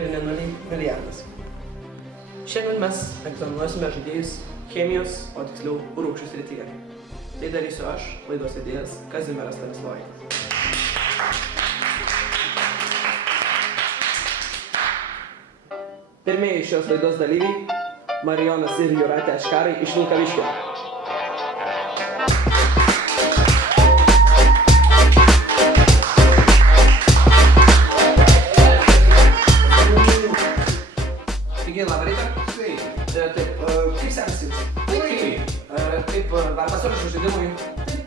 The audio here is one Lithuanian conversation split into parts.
9,0 milijardas. Šiandien mes egzaminuosime žaidėjus chemijos, o tiksliau rūgščių srityje. Tai darysiu aš, laidos vedėjas Kazimieras Stanislovaitis. Pirmieji šios laidos dalyviai – Marijonas ir Jūratė Aškarai iš Vilkaviškio. Taigi, labą rytą. Sveiki. Taip, kaip sekasi? Puikiai. Kaip dar pasiruošiu žaidimui?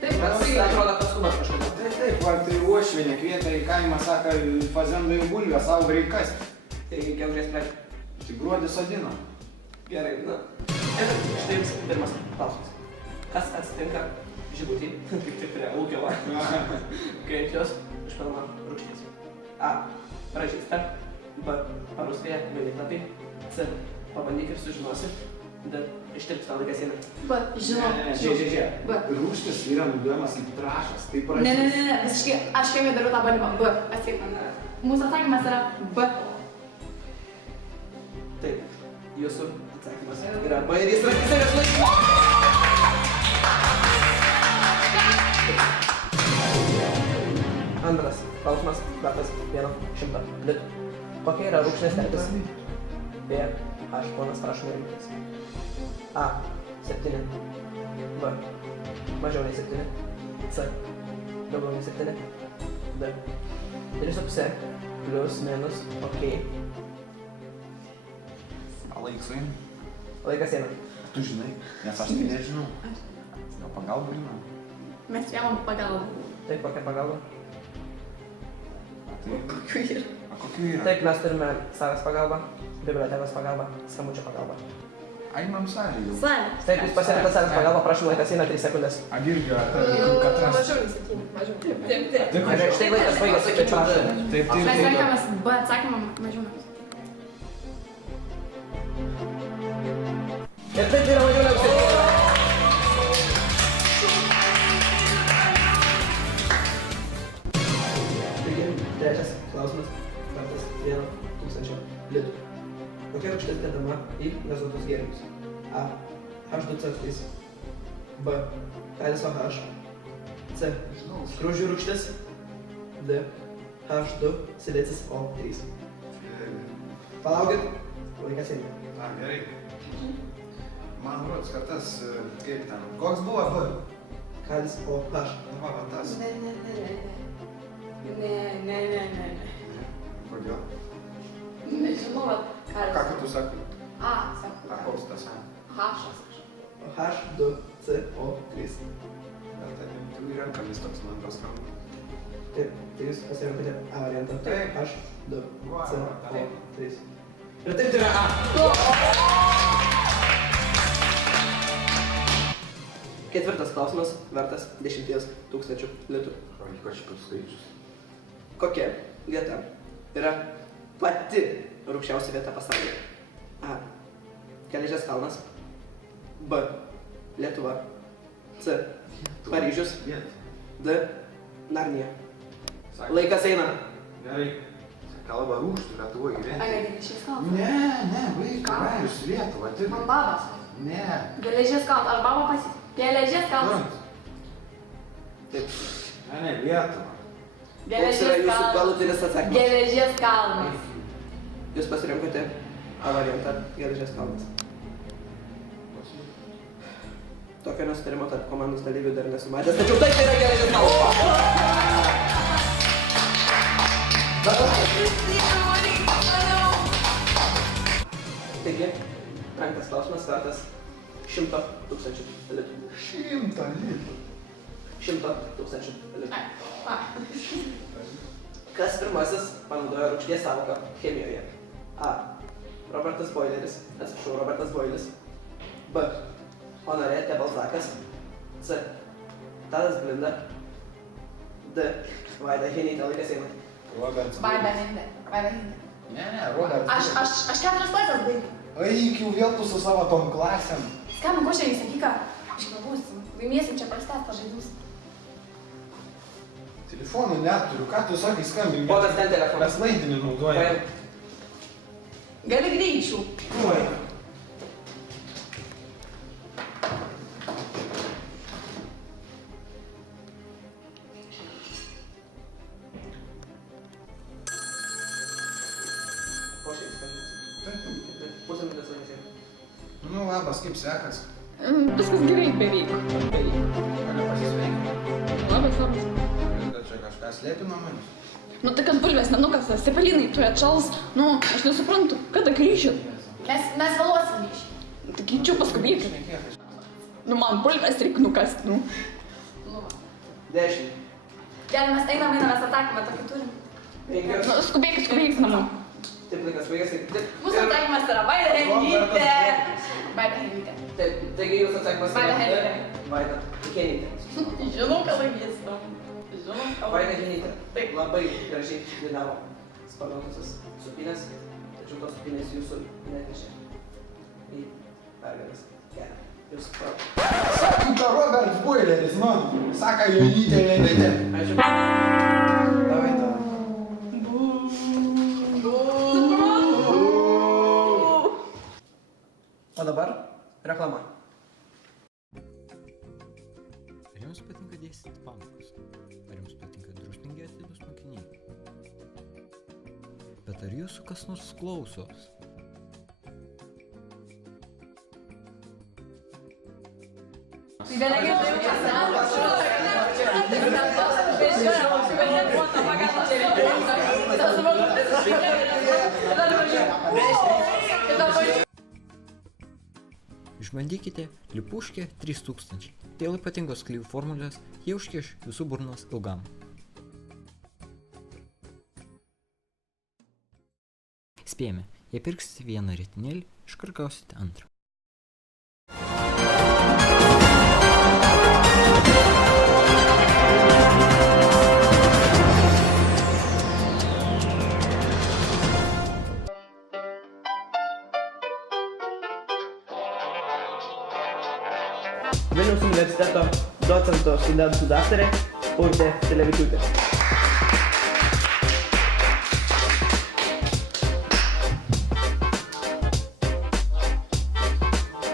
Taip, bet atrodo, kad skubat kažkada. Taip, va, tai uošvienė kvietė į kaimą, sako, fazendai bulvės, savo greit kasti. Tai gegužės pradžia. Tai gruodį sodino. Gerai, na. Ir štai jums pirmas klausimas. Kas atsitinka žibutį, kaip tik prie ūkio va, kai ant jos užpilama rūgšties? A. Pražįsta. B. Parūstėja vainiklapiai. C. Pabandyk ir sužinosi. D. Ištirps tą laiką sieną. B. Žinau. Žiūrėk. B. Rūgštis yra naudojamas kaip trąšas. Tai Ne, parašys. visiškai, aš chemijai darau tą bandymą. B. Atsiek. Mūsų atsakymas yra B. Taip, jūsų atsakymas yra B ir jis yra teisingas laikas. Antras klausimas, vertas 100 litų. Kokia yra rūgštinės terpės? B. H. Ponas prašome rinktis. A. 7. B. Mažiau nei 7. C. Daugiau nei 7. D. 3,5 plius minus ok. Laiks eina. Laikas eina. Tu žinai, nes aš tai nežinau. Gal pagalba žinau. Mes priemam pagalbą. Taip, kokia pagalba? Tai... Kokių yra? A kokių yra? Taip, mes turime savęs pagalbą, bibliotekos pagalbą, skambučio pagalbą. A, imam salę jau. Salė. Taip, jūs pasirinkate savęs pagalbą, prašom, laikas eina 3 sekundės. A, irgi, ar katras... Mažiau nei 7. Mažiau. Taip. Štai laikas baigėsi, kviečiu prašom. Taip, Mes renkamės B atsakymą mažiau negu. Ir taip yra mažiau negu 7. Taigi, trečias klausimas, vertas 1,000 litų. Kokia rūgštis dedama į gazuotus gėrimus? A. H2CO3. B. Kalis OH. C. Skruzdžių rūgštis. D. H2 silicis O3. Palaukit, laikas eina. A, gerai. Man rodos, kad tas, kaip ten, koks buvo B? Kalis OH. Va, tas. Ne. Kodėl? Nežinau, vat, Ką tu sakai? A, sako. A, koks tas A? H-as. H2CO3. Gal tai tu renkamis toks man tos skamba. Taip, tai jūs pasirinkate A variantą. Taip. H2CO3. Ir taip tai yra A. Ketvirtas klausimas, vertas 10 000 litų. O, ypač kaip skaičius. Kokia vieta yra pati rūgščiausia vieta pasaulyje? A. Geležies kalnas. B. Lietuva. C. Paryžius. D. Narnija. Laikas eina. Gerai. Kalba rūgštų Lietuvoje A, gyventi. ne, geležies kalnas. Ne, vaikai, Paryžius, Lietuva, tik. Man babas. Ne. Geležies kalnas. Ar baba pasitė? Geležies kalnas. Taip. Ne, Lietuva. Koks yra jūsų galutinis atsakymas? Geležies kalnas. Jūs pasirinkote A variantą Geležies kalnas. Tokio nesutarimo tarp komandos dalyvių dar nesu matęs, tačiau taip yra Geležies kalnas. Taigi, penktas klausimas vertas 100 000 litų. 100 litų. 100 000 litų. A. Kas pirmasis panaudojo rūgšties sąvoką chemijoje? A. Robertas Boilis. B. Honorė de Balzakas. C. Tadas Blinda. D. Vaida Henytė, laikas eina. Vaida Hinde. Ne, Robertas. Aš 4 klasės baigiu. Eik jau vėl tu su savo tom klasėm. Skambink košeriai, sakyk, ką iškalbūsim. Laimėsim čia prastęs pažaidimus. Telefonų neturiu, ką tu sakai skambink? Ponas ten telefonas. Mes laidinį naudojame. Gali greičiau. Oi. Pošiai skambinti. Pusę minutės laimėsim. Nu, labas, kaip sekas? Viskas gerai, beveik. Gali pasisveikti. Labas. Gal čia kažką slėpi nuo manęs? Nu tai kad bulvės nenukastas, cepelinai turi atšals. Nu, aš nesuprantu, kada grįšit? Mes vėluosim grįžti. Tai keičiu paskubėti. Nu, man bulvės reikia nukasti, nu. 10. Gerai, mes einam, mes atsakymą tokį turim. 5. Nu, skubėkit namo. Taip, laikas baigėsi. Mūsų atsakymas yra Vaida Henrytė. Vaida Henrytė. Taip, taigi jūsų atsakymas Vaida Henrytė. Vaida Henrytė. Žinau, ką laimėsiu. Vaida Henrytė. Taip, labai gražiai dainavo sparnuotusios supinės, tačiau tos supinės jūsų netnešė į pergalės kelią. Jūs supratau. Sakyta Roberts Boileris, man. Saka Jonytė Lenetė. Ačiū. Davai, davai. O dabar reklama. Ar jums patinka dėstyti pamokas? Ar jums patinka drausmingi atidūs mokiniai? Bet ar jūsų kas nors klausos? Išbandykite Lipuškę 3000. Dėl ypatingos klijų formulės jie užkiš jūsų burnas ilgam. Spėjame, jei pirksite vieną ritinėlį, iškart gausite antrą. Vilniaus universiteto docento studentų daktarė Urtė Televičiūtė.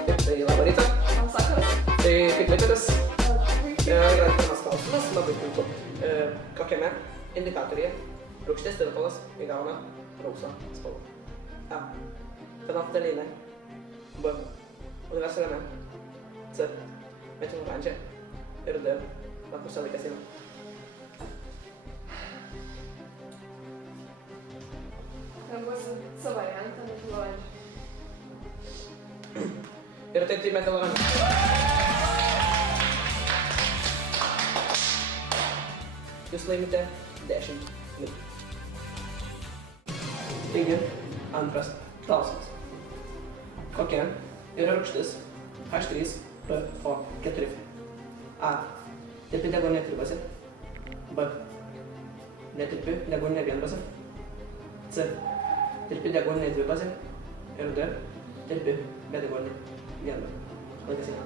Taip, tai labą rytą. Tai kaip laikotės? Yra pirmas klausimas, labai puiku. Kokiame indikatoriuje rūgšties tirpalas įgauna rausvą spalvą? A. Fenolftaleine. B. Universaliame. C. Metilorandžia. Ir D. Lakmusė laikas eina. Renkuosi C variantą, metilorandžia. Ir taip, tai metilorandžia. Jūs laimite 10 litų. Taigi, antras klausimas. Kokia yra rūgštis H3PO4? A. Tirpi deguoninė tribose. B. Netirpi deguoninė vienbase. C. Tirpi deguoninė dvibase. Ir D. Tirpi bedeguoninė vienbase. Laikas eina.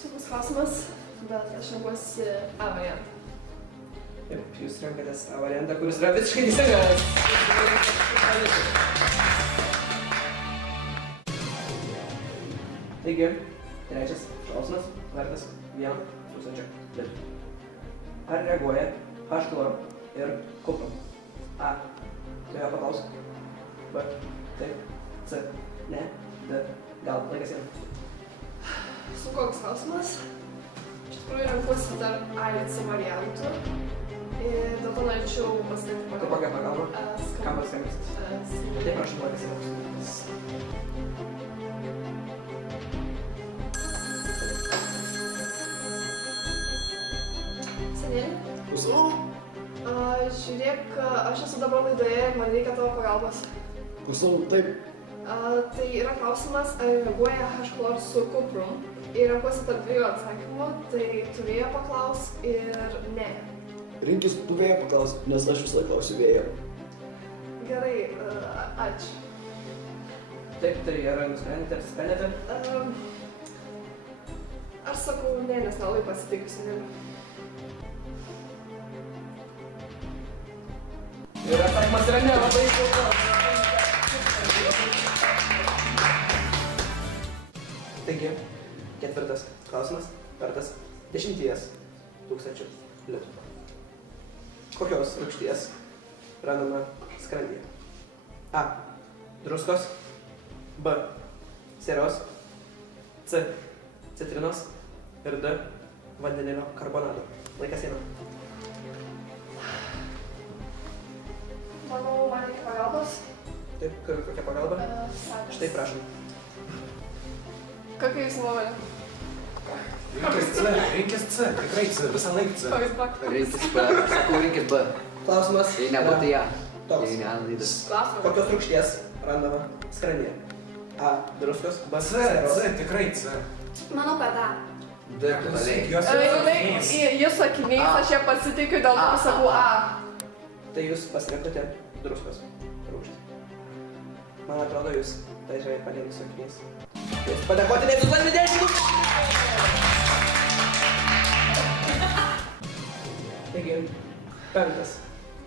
Sunkus klausimas, bet aš renkuosi A variantą. Taip, jūs renkatės tą variantą, kuris yra visiškai teisingas. Taigi, trečias klausimas, vertas 1000 litų. Ar reaguoja H chloro ir kupro? A. Tu ją paklaus. B. Taip. C. Ne. D. Gal. Laikas eina. Sunkus klausimas. Iš tikrųjų renkuosi tarp A ir C variantų. Ir dėl to norėčiau pasirinkti Tu kokią pagalbą? Kam paskambinsit? Taip, aš laikas eina. Senėlį. Klausau? Žiūrėk, aš esu dabar laidoje ir man reikia tavo pagalbos. Klausau, taip. Tai yra klausimas, ar reaguoja H chloras su kupru. Ir renkuosi tarp dviejų atsakymų, tai tu vėjo paklaus ir ne. Rinkis tu vėjo paklaus, nes aš visą klausiu vėjo. Gerai, ačiū. Taip, tai ar nusprendėte, apsisprendėte? Aš sakau ne, nes nelabai pasitikiu seneliu. Ir atsakymas yra ne, labai šiltas. Taigi, ketvirtas klausimas vertas 10 000 litų. Kokios rūgšties randama skrandyje? A. Druskos. B. Sieros. C. Citrinos. Ir D. Vandenilio karbonato. Laikas eina. Manau, man reikia pagalbos. Taip, kokia pagalba? Sakos. Štai prašom. Kokia jūsų nuomonė? Rinkis C, tikrai C, visą laiką C. Kokius faktus? Rinkis B. Sakau, rinkis B. Klausimas Jei nebūtų ją. toks. Jei ne Laidas. Klausimas. Kokios rūgšties randama skrandyje? A. Druskos. B. C, Sieros. C, tikrai C. Manau, kad A. D. Valėjai. Jos yra Jūs sakiniais, aš ją pasitikiu, dėl to sakau A. Tai jūs pasirinkote druskos rūgštį. Man atrodo, jūs tai žai padėti sakiniais. Jūs padėkoti, nes jūs laimite 10 000. Taigi, penktas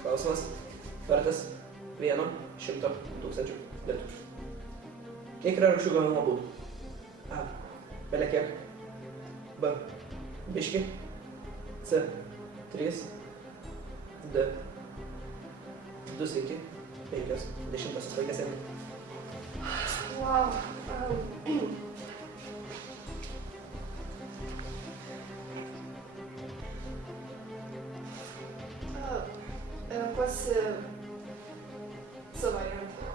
klausimas vertas 100 000 litų. Kiek yra rūgščių gavimo būdų? A. Bele kiek. B. Biški. C. 3. D. 2 sveiki. 5. 10 laikas eina. Wow. Renkuosi C variantą.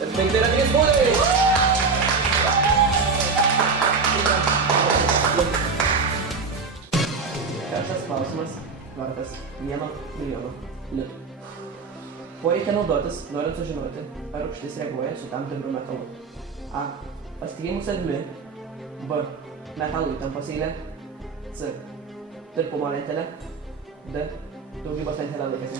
Ir tai yra 3 būdai. Šeštas klausimas vertas 1 milijono litų. Kuo reikia naudotis, norint sužinoti, ar rūgštis reaguoja su tam tikru metalu? A. Pasitikėjimu savimi. B. Metalų įtampos eilė. C. Tirpumo lentelė. D. Daugybos lentelė laikasi.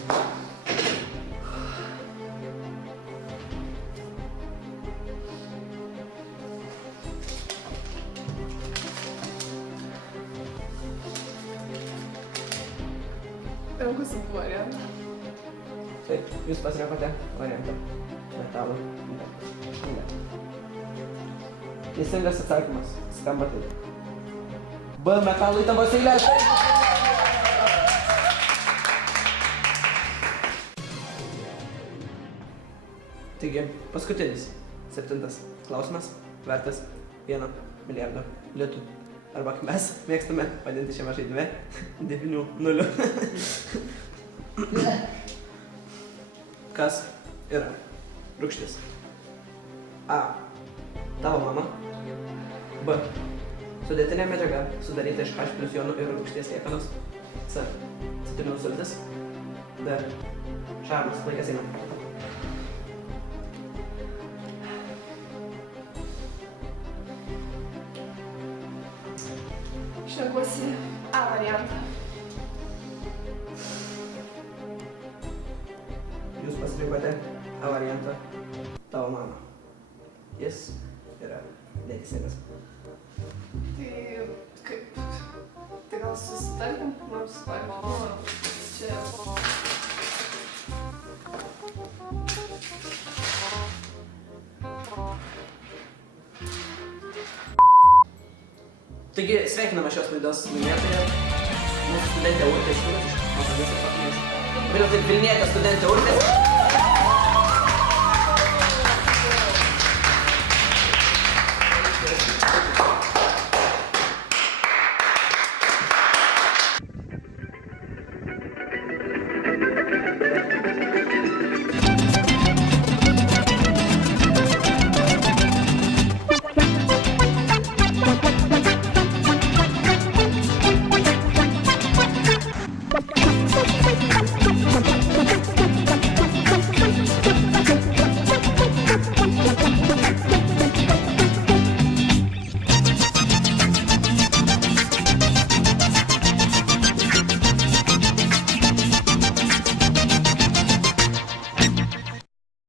Renkuosi B variantą. Taip, jūs pasirinkote variantą metalų įtampos eilė. Teisingas atsakymas skamba taip. B. Metalų įtampos eilė. Taigi, paskutinis, 7 klausimas, vertas 1 milijardo litų. Arba kaip mes mėgstame vadinti šiame žaidime 9-0. Kas yra rūgštis? A. Tavo mama. B. Sudėtinė medžiaga sudaryta iš H+ jonų ir rūgšties liekanos. C. Citrinų sultis. D. Šarmas. Laikas eina. Aš renkuosi A variantą. Jūs pasirinkote A variantą tavo mama. Jis yra neteisingas. Tai kaip? Tai gal susitarkim, nors čia. Taigi sveikiname šios laidos laimėtoją, mūsų studentę Urtę iš Vilniaus. Vilniaus taip Vilnietė studentė Urtė.